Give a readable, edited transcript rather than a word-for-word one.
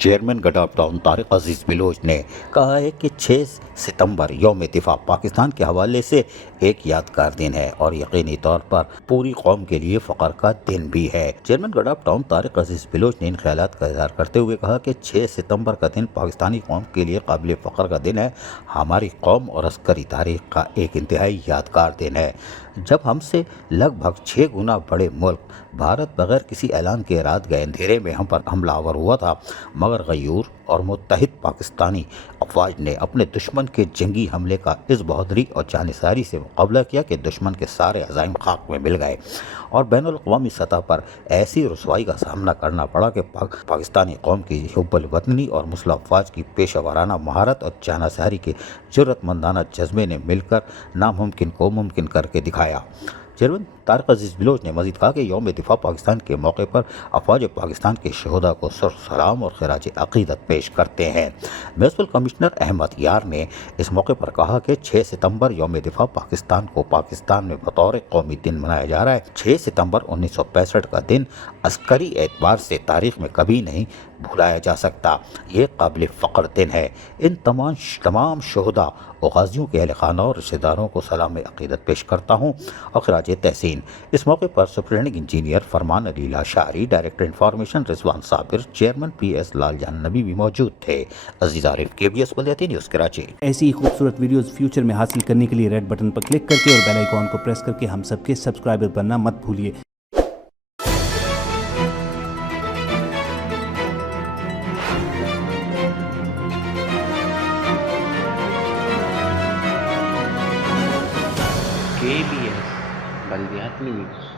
Chairman گڈا town Tariq عزیز بلوچ نے کہا ہے کہ 6 ستمبر یوم دفاع پاکستان کے حوالے سے ایک یادگار دن ہے اور یقینی طور پر پوری قوم کے لیے فخر کا دن بھی ہے۔ چیئرمین گڈا ٹاؤن طارق عزیز بلوچ نے ان خیالات کا اظہار کرتے ہوئے کہا کہ 6 ستمبر کا دن پاکستانی قوم کے لیے قابل فخر کا دن ہے، ہماری قوم اور عسکری تاریخ کا ایک انتہائی یادگار دن ہے، جب ہم سے لگ بھگ 6 گنا بڑے ملک بھارت بغیر کسی اعلان کے رات گئے اندھیرے میں ہم پر حملہ آور ہوا تھا، مگر غیور اور متحد پاکستانی افواج نے اپنے دشمن کے جنگی حملے کا اس بہادری اور جانثاری سے مقابلہ کیا کہ دشمن کے سارے عزائم خاک میں مل گئے اور بین الاقوامی سطح پر ایسی رسوائی کا سامنا کرنا پڑا کہ پاکستانی قوم کی حب الوطنی اور مسلح افواج کی پیشہ ورانہ مہارت اور جانثاری کے جرأت مندانہ جذبے نے مل کر ناممکن کو ممکن کر کے دکھایا۔ چیئرمین طارق عزیز بلوچ نے مزید کہا کہ یوم دفاع پاکستان کے موقع پر افواج پاکستان کے شہداء کو سر سلام اور خراج عقیدت پیش کرتے ہیں۔ میونسپل کمشنر احمد یار نے اس موقع پر کہا کہ 6 ستمبر یوم دفاع پاکستان کو پاکستان میں بطور قومی دن منایا جا رہا ہے۔ 6 ستمبر 1965 کا دن عسکری اعتبار سے تاریخ میں کبھی نہیں بھلایا جا سکتا، یہ قابل فخر دن ہے۔ ان تمام شہداء اور غازیوں کے اہل خانہ اور رشتہ داروں کو سلام عقیدت پیش کرتا ہوں اور خراج تحسین۔ اس موقع پر سپرنٹنڈنگ انجینئر فرمان علی لاشاری، ڈائریکٹر انفارمیشن رضوان صابر، چیئرمین پی ایس لال جان نبی بھی موجود تھے۔ عزیز عارف، KBS بلدیاتی نیوز کراچی۔ ایسی ہی خوبصورت ویڈیوز فیوچر میں حاصل کرنے کے لیے ریڈ بٹن پر کلک کر کے اور بیل آئیکن کو پریس کر کے ہم سب کے سبسکرائبر بننا مت بھولیے۔ KBS بلدیاتی نیوز۔